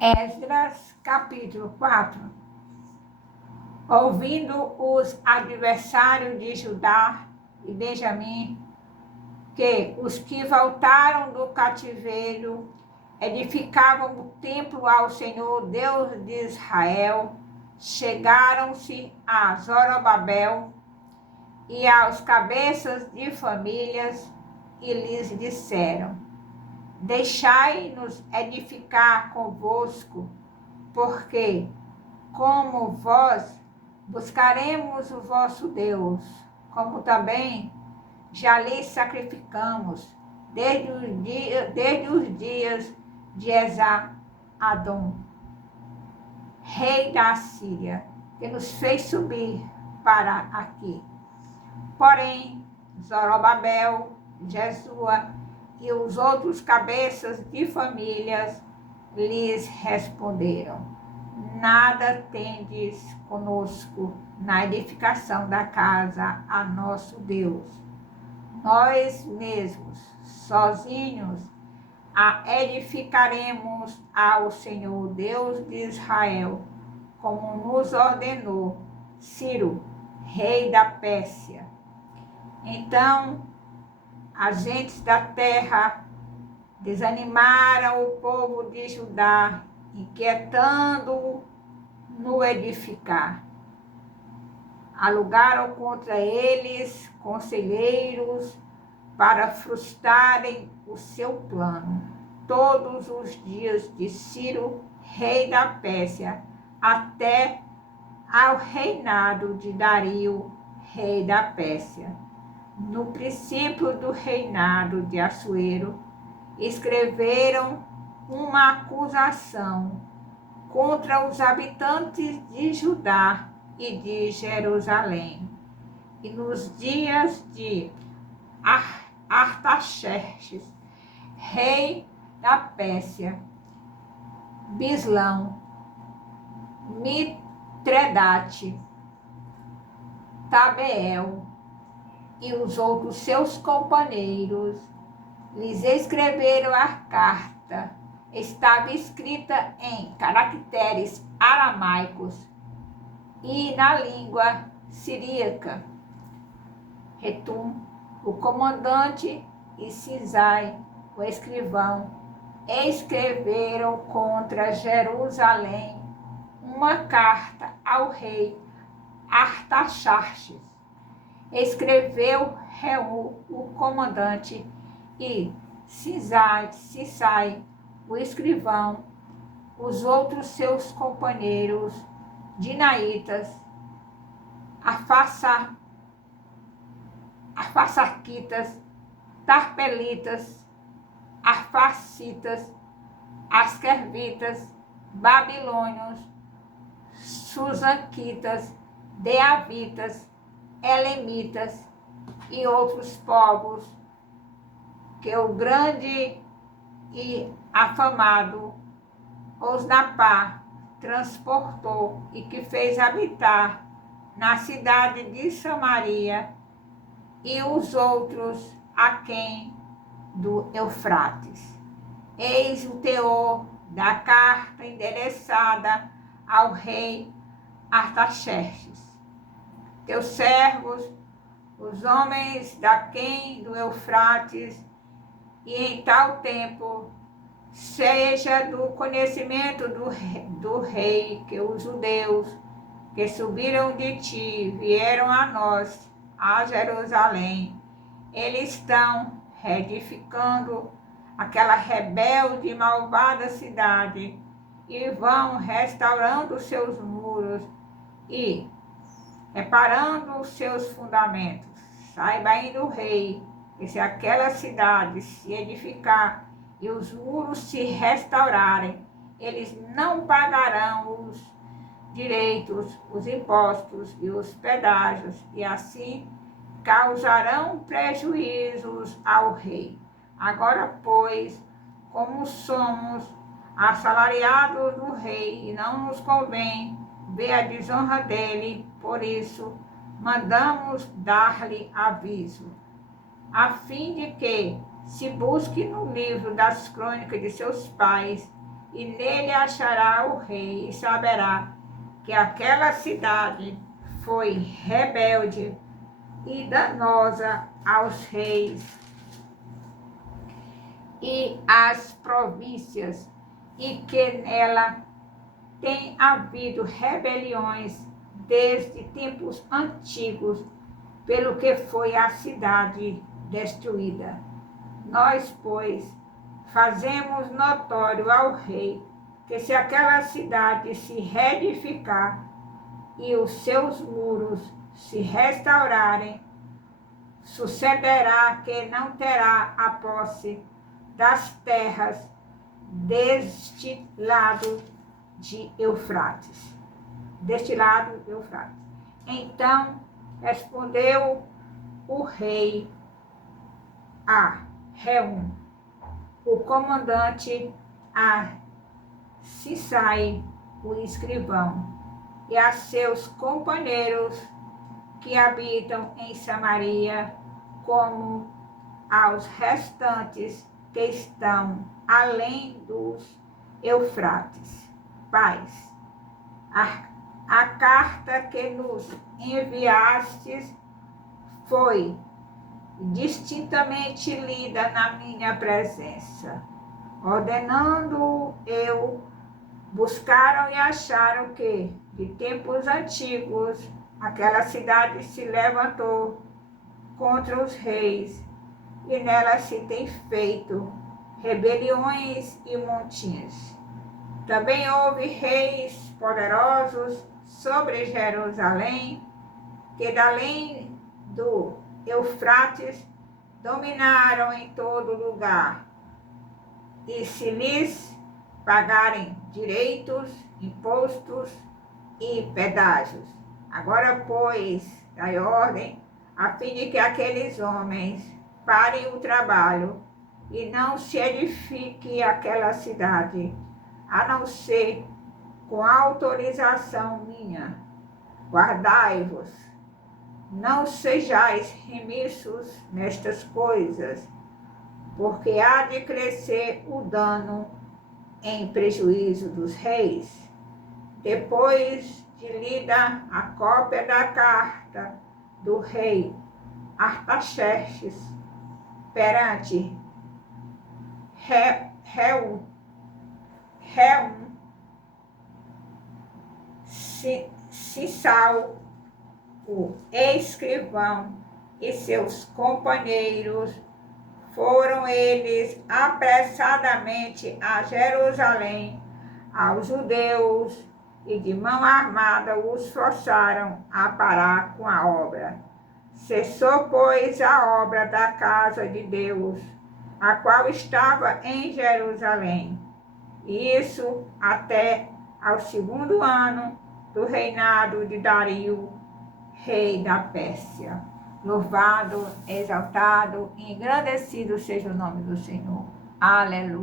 Esdras, capítulo 4. Ouvindo os adversários de Judá e Benjamim, que os que voltaram do cativeiro edificavam o templo ao Senhor Deus de Israel, chegaram-se a Zorobabel e aos cabeças de famílias e lhes disseram: deixai-nos edificar convosco, porque, como vós, buscaremos o vosso Deus, como também já lhe sacrificamos desde os dias de Esar-Adom, rei da Síria, que nos fez subir para aqui. Porém, Zorobabel, Jesua e os outros cabeças de famílias lhes responderam: nada tendes conosco na edificação da casa a nosso Deus. Nós mesmos, sozinhos, a edificaremos ao Senhor Deus de Israel, como nos ordenou Ciro, rei da Pérsia. Então, as gentes da terra desanimaram o povo de Judá, inquietando-o no edificar. Alugaram contra eles conselheiros para frustrarem o seu plano. Todos os dias de Ciro, rei da Pérsia, até ao reinado de Dario, rei da Pérsia. No princípio do reinado de Assuero, escreveram uma acusação contra os habitantes de Judá e de Jerusalém. E nos dias de Artaxerxes, rei da Pérsia, Bislão, Mitredate, Tabeel e os outros seus companheiros lhes escreveram a carta. Estava escrita em caracteres aramaicos e na língua siríaca. Retum, o comandante, e Sisai, o escrivão, escreveram contra Jerusalém uma carta ao rei Artaxerxes. Escreveu Reu, o comandante, e Sisai, o escrivão, os outros seus companheiros, dinaitas, Arfaxaquitas, Tarpelitas, Arfaxitas, Askervitas, Babilônios, Susanquitas, Deavitas, Elemitas e outros povos que o grande e afamado Osnapá transportou e que fez habitar na cidade de Samaria e os outros aquém do Eufrates. Eis o teor da carta endereçada ao rei Artaxerxes. Teus servos, os homens daquém do Eufrates, e em tal tempo seja do conhecimento do rei que os judeus que subiram de ti vieram a nós, a Jerusalém. Eles estão reedificando aquela rebelde e malvada cidade e vão restaurando os seus muros e reparando os seus fundamentos. Saiba ainda o rei que se aquela cidade se edificar e os muros se restaurarem, eles não pagarão os direitos, os impostos e os pedágios, e assim causarão prejuízos ao rei. Agora, pois, como somos assalariados do rei e não nos convém ver a desonra dele, por isso mandamos dar-lhe aviso, a fim de que se busque no livro das crônicas de seus pais e nele achará o rei, e saberá que aquela cidade foi rebelde e danosa aos reis e às províncias, e que nela tem havido rebeliões desde tempos antigos, pelo que foi a cidade destruída. Nós, pois, fazemos notório ao rei que se aquela cidade se reedificar e os seus muros se restaurarem, sucederá que não terá a posse das terras deste lado de Eufrates. Deste lado de Eufrates. Então respondeu o rei a Reum, o comandante, a Sisai, o escrivão, e a seus companheiros que habitam em Samaria, como aos restantes que estão além dos Eufrates. Paz. A carta que nos enviastes foi distintamente lida na minha presença. Ordenando eu, buscaram e acharam que, de tempos antigos, aquela cidade se levantou contra os reis, e nela se tem feito rebeliões e montins. Também houve reis poderosos sobre Jerusalém, que da além do Eufrates dominaram em todo lugar, e se lhes pagarem direitos, impostos e pedágios. Agora, pois, dai ordem, a fim de que aqueles homens parem o trabalho e não se edifique aquela cidade, a não ser com autorização minha. Guardai-vos, não sejais remissos nestas coisas, porque há de crescer o dano em prejuízo dos reis. Depois de lida a cópia da carta do rei Artaxerxes perante Reum, Sisal, o escrivão, e seus companheiros, foram eles apressadamente a Jerusalém, aos judeus, e de mão armada os forçaram a parar com a obra. Cessou, pois, a obra da casa de Deus, a qual estava em Jerusalém. Isso até ao 2º ano do reinado de Dario, rei da Pérsia. Louvado, exaltado e engrandecido seja o nome do Senhor. Aleluia.